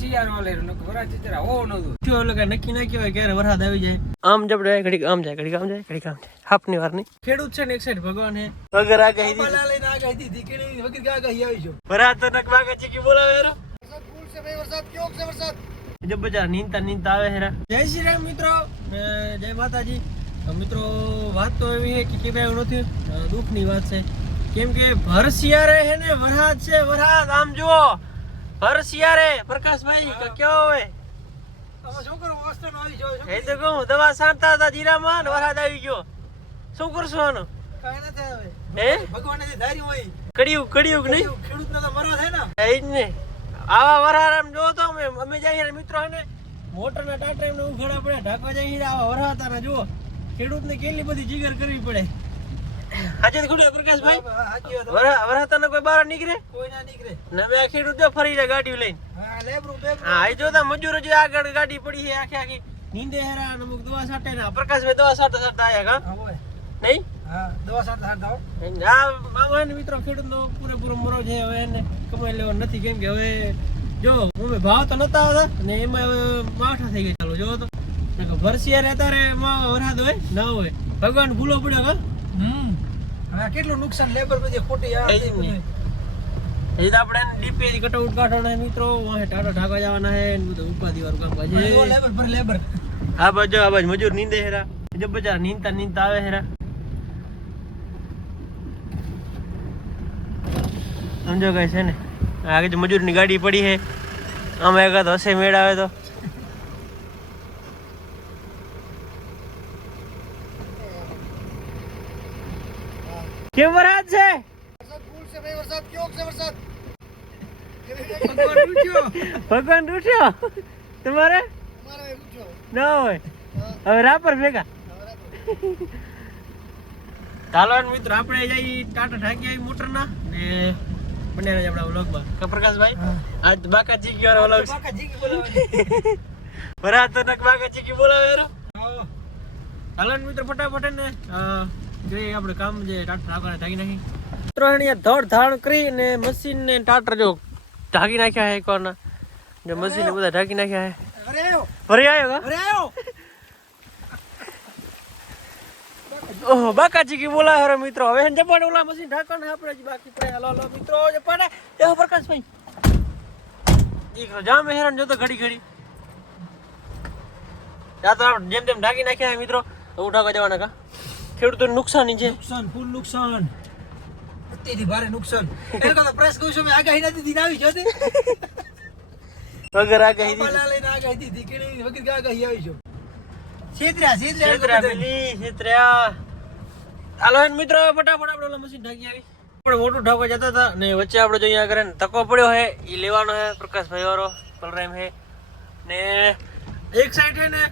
શિયાળો વાલે વરા ચિત્ર હો નતું થયો એટલે નક્કી ના કહેવાય ક્યારે વરસાદ આવી જાય. આમ જબડે ઘડીક આમ જાય ઘડીક આમ જાય ઘડીક આમ જાય. હાફની વાર નહીં. ખેડૂત છે ને એક સાઈડ ભગવાન. હે વગર આગાહી દીધી. અંબાલા લઈને આગાહી દીધી કેણી વગર કે આગાહી આવી છો વરસાદ તો નક વાગે ચીકી બોલાવે હેરો? ફૂલ છે ભાઈ વરસાદ કેવો છે વરસાદ? જો બજાર નીંદતા નીંદતા આવે હેરા. જય શ્રી રામ મિત્રો. જય માતાજી. મિત્રો વાત તો એવી છે કે કે ભાઈ એવું નથી. દુઃખની વાત છે. કેમ કે ભર શિયારે હે ને વરસાદ છે વરસાદ. આમ જુઓ. ભર યારે પ્રકાશભાઈ કે કેવો હોય શું કરું? આવી જો એ તો કહું દવા છાંટતા હતા જીરામાં ને વરસાદ આવી ગયો. શું કરશો આનો? કાંઈ નથી હવે હે? ભગવાને જે ધાર્યું હોય કડિયું કડિયું કે નહીં? ખેડૂતને તો મરવા થાય ને. એ જ ને. આવા વરહારામ જો તો અમે અમે જઈએ મિત્રો ને મોટરના ટાટા એમને ઉઘાડા પડે ઢાકવા જઈએ આવા વરસાદ ને જુઓ. ખેડૂતને કેટલી બધી જીગર કરવી પડે. આજે ખુડે પ્રકાશભાઈ? ભાઈ વાત વરા તને કોઈ બહાર નીકળે? કોઈ ના નીકળે. ને અમે આ ખેડૂત જો ફરી જાય ગાડી લઈને. હા લેબરું બેબરું હા એ જોતા મજૂર જે આગળ ગાડી પડી છે આખી આખી નીંદે હેરા ને અમુક દવા સાટે ને. આ પ્રકાશભાઈ દવા સાટે સાટે આયા હા કા નહીં? હા દવા સાટે સાટે આ મામા ને મિત્રો ખેડૂતનો પૂરેપૂરો મરો છે હવે એને કમાઈ લેવો નથી. કેમ કે હવે જો અમે ભાવ તો નતા આવતા ને એમાં હવે માઠા થઈ ગયા ચાલો જો તો. ભરસિયા રહેતા રે માં વરસાદ હોય ના હોય. ભગવાન ભૂલો પડ્યો કા? હમ. હવે કેટલું નુકસાન લેબર બધી ખોટી આ એ આપણે ડીપી કટઆઉટ કાઢવાના મિત્રો. વાહે ટાટા ઢાકા જવાના હે ને બધું ઉપાધિ વાળું કામ પણ લેબર પર લેબર હા બજો આ બજ મજૂર નીંદે હેરા જબ બજાર નીંદતા નીંદતા આવે હેરા સમજો કઈ છે ને? આગળ મજૂરની ગાડી પડી હે આમાં એકાદ હશે મેળ આવે તો. કેમ વરસાદ છે? ભગવાન રૂઠ્યો તમારે? ના હોય. હવે રાપર ભેગા. ચાલો મિત્રો આપણે જઈ ટાટા ઢાંકી આવી મોટરના ને બને આપણા વ્લોગમાં. કે પ્રકાશભાઈ? આજ બાકા ચીકી વાળો વ્લોગ બાકા જીગી બોલાવે વરાત બાકા ચીકી બોલાવે રો. ચાલો મિત્રો ફટાફટ ને જોઈએ આપણે કામ જે ટાટા ઢાંકવાને ઢાંકી નાખી. મિત્રો અહીંયા ધડ ધાણ કરી ને મશીન ને જો ઢાંકી નાખ્યા છે એકવારના જો મશીન ને બધા ઢાંકી નાખ્યા છે અરે આયો. ભરી આવ્યો કા? અરે આયો. ઓહો બાકા ચીકી બોલાવે રે મિત્રો. હવે જપાડે ઓલા મશીન ઢાંકણ આપણે બાકી પડે હાલો હાલો મિત્રો જપાડે પ્રકાશ ભાઈ દીકરો જામ હેરાન જોતો ઘડી ઘડી. ત્યાં તો જેમ તેમ ઢાંકી નાખ્યા મિત્રો. તો ઉઠાવા જવાના કા? ખેડૂતોને નુકસાની છે? નુકસાન ફૂલ નુકસાન. અતિથી ભારે નુકસાન. એને તો પ્રેસ કહું છું આગાહી નથી દીધી આવી જતી વગર આગાહી દીધી. લઈને આગાહી દીધી કેણી વગર આગાહી આવી છો. છેતરા છેતરા છેતરા પેલી, છેતરા હાલો મિત્રો ફટાફટ આપણે ઓલા મશીન ઢાંકી આવી. આપણે મોટું ઢાંકવા જતા હતા ને વચ્ચે આપણે જો અહીંયા કરે ને તકો પડ્યો હે એ લેવાનો હે પ્રકાશભાઈ વાળો બલરામ હે. ને એક સાઈડ છે ને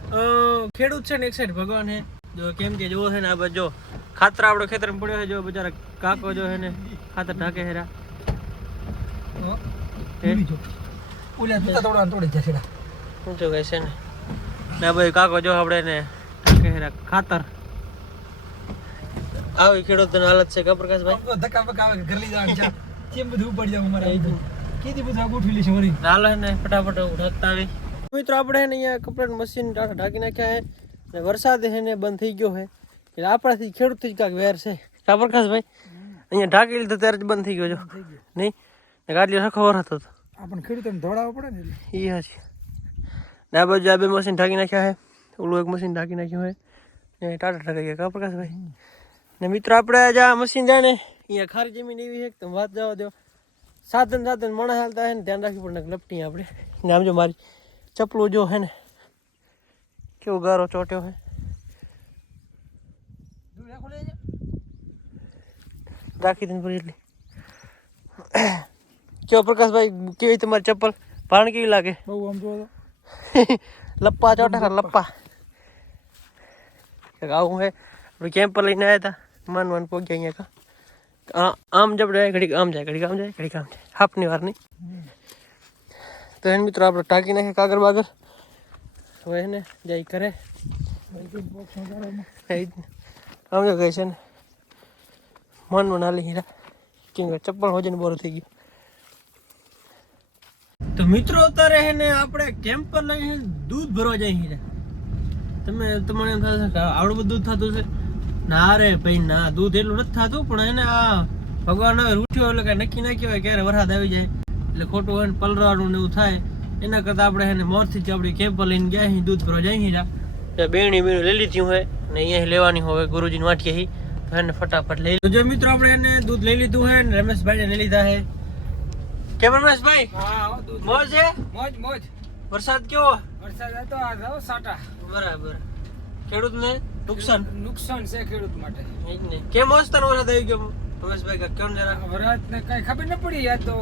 ખેડૂત છે ને એક સાઈડ ભગવાન હે. જો કેમ કે જો છે ને આ જો ખાતર આપણો ખેતર પડ્યો છે જો બજારા કાકો જો હે ને ખાતર ઢાકે હેરા ઓલા જૂતા તોડવા તોડી જશે શું જો કહે છે ને ના ભાઈ કાકો જો આપણે ને ઢાકે હેરા ખાતર. આવી ખેડૂતોની હાલત છે કા ભાઈ? ધક્કા બક્કા આવે ઘર લઈ જવાનું છે. કેમ બધું પડી જાવ મારે કીધી બધું આ ગોઠવી લેશે વળી. ચાલો ને ફટાફટ ઢાકતા આવી. મિત્રો આપણે ને અહીંયા કપડાં મશીન ઢાંકી નાખ્યા છે. ને વરસાદ છે ને બંધ થઈ ગયો છે એટલે આપણાથી ખેડૂતથી જ કાંઈક વેર છે. કા પ્રકાશભાઈ અહીંયા ઢાંકી લીધો ત્યારે જ બંધ થઈ ગયો છો નહીં? ને ગાડીઓ સખો વર હતો આપણને ખેડૂતોને ધોડાવવા પડે ને એ હાચી ને આ બાજુ આ બે મશીન ઢાંકી નાખ્યા છે ઓલું એક મશીન ઢાંકી નાખ્યું હોય ને ટાટા ઢાંકી ગયા. કા પ્રકાશભાઈ? ને મિત્રો આપણે આજે આ મશીન જાય ને અહીંયા ખારી જમીન એવી છે કે તમે વાત જવા દો. સાધન સાધન માણસ હાલતા હોય ને ધ્યાન રાખવી પડે ને લપટી આપણે. ને આમ જો મારી ચપલું જો હે ને કેવો ગારો ચોટ્યો હે? રાખો જા. દઈને એટલી. કેવો પ્રકાશભાઈ કેવી તમારી ચપ્પલ? ભાણ કેવી લાગે? બહુ આમ તો. લપ્પા ચોટા લપ્પા. આવું હે. આપણે કેમ્પ પર લઈને આવ્યા હતા માન માન પહોંચ્યા અહીંયા કા. આમ જબડે ઘડીક આમ જાય ઘડીક આમ જાય ઘડીક આમ જાય. હાફની વાર નહીં. તો એને મિત્રો આપણે ટાંકી નાખીએ કાગર બાગળ. હવે એને જાય કરે ને. આમ જો કહે છે ને મન મનાલી હીરા. કેમ કે ચપ્પલ હોજે ને બોરો થઈ ગયું. તો મિત્રો અત્યારે હે ને આપણે કેમ્પર લઈને દૂધ ભરવા જઈ હીરા. તમે તમને એમ થશે કે આવડું બધું દૂધ થતું છે? ના રે ભાઈ ના દૂધ એટલું નથી થતું પણ એને આ ભગવાન હવે રૂઠ્યો એટલે કઈ નક્કી ના કહેવાય ક્યારે વરસાદ આવી જાય. એટલે ખોટું હોય ને પલરવાનું ને એવું થાય. એના કરતાં આપણે એને મોરથી જ આપણી કેમ્પર લઈને ગયા હી દૂધ ભરવા જઈએ છીએ બેણી બેણી લઈ લીધી હોય ને અહીંયા લેવાની હોય ગુરુજીને વાંટીએ હી. તો એને ફટાફટ લઈ તો જો મિત્રો આપણે એને દૂધ લઈ લીધું હે ને રમેશભાઈ લઈ લીધા છે કેમ રમેશભાઈ? હા હો, દૂધ. મોજ છે મોજ મોજ. વરસાદ કેવો? વરસાદ હતો આ જાઓ સાટા. બરાબર. ખેડૂતને નુકસાન? નુકસાન છે ખેડૂત માટે. કેમ મોજ ને. કેમ ઓછતાનો વરસાદ આવી ગયો? રમેશભાઈ કેમ જરા? વરસાદ ને કઈ ખબર ન પડી આ તો.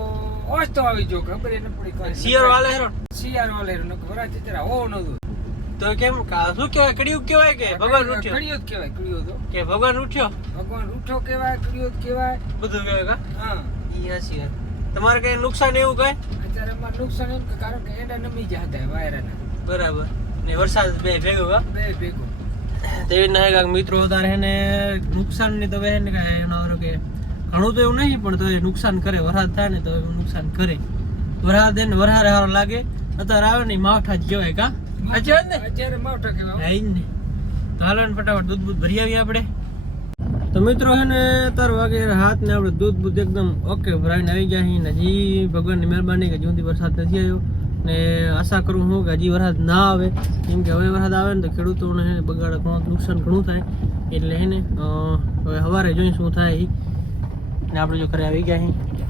ઓછતો આવી ગયો ખબર ય પડી કઈ શિયાળો હાલે હેરો. શિયાળો વાલે વરસાદ અત્યારે હો નતું તો કેમ કા- શું કહેવાય કડિયું કહેવાય કે ભગવાન ઉઠ્યો? કડિયો જ કહેવાય કડિયો તો. કે ભગવાન ઉઠ્યો? ભગવાન ઉઠો કહેવાય કડિયો જ કહેવાય. બધું કહેવાય કા? હા. ઈ હાચી તમારે કઈ નુકસાન એવું કઈ? અત્યારે અમારે નુકસાન એમ કે કારણ કે એડા નમી હતા વાયરાના. બરાબર. ને વરસાદ બે ભેગો કા? બે ભેગો. તેવી ના મિત્રો તારે ને નુકસાનની તો હવે એને કાંઈ એનો કે ઘણું તો એવું નહીં પણ તો એ નુકસાન કરે વરસાદ થાય ને તો એવું નુકસાન કરે. વરસાદ એને વરસાદ હારો લાગે અત્યારે આવે ને માવઠા જ કહેવાય કા? સાચી વાત ને? અત્યારે માવઠા કહેવાય. હા ઈ જ ને. તો હાલો ને ફટાફટ દૂધ બૂધ ભરી આવીએ આપણે. તો મિત્રો હે ને તાર વાગે હાથ ને આપણે દૂધ બૂધ એકદમ ઓકે ભરાઈને આવી ગયા ને હજી ભગવાનની મહેરબાની કે હજી વરસાદ નથી આવ્યો. ને આશા કરું હું કે હજી વરસાદ ના આવે. કેમ કે હવે વરસાદ આવે ને તો ખેડૂતોને બગાડ ઘણું નુકસાન ઘણું થાય. એટલે હે ને હવે સવારે જોઈ શું થાય. ને આપણે જો ઘરે આવી ગયા છીએ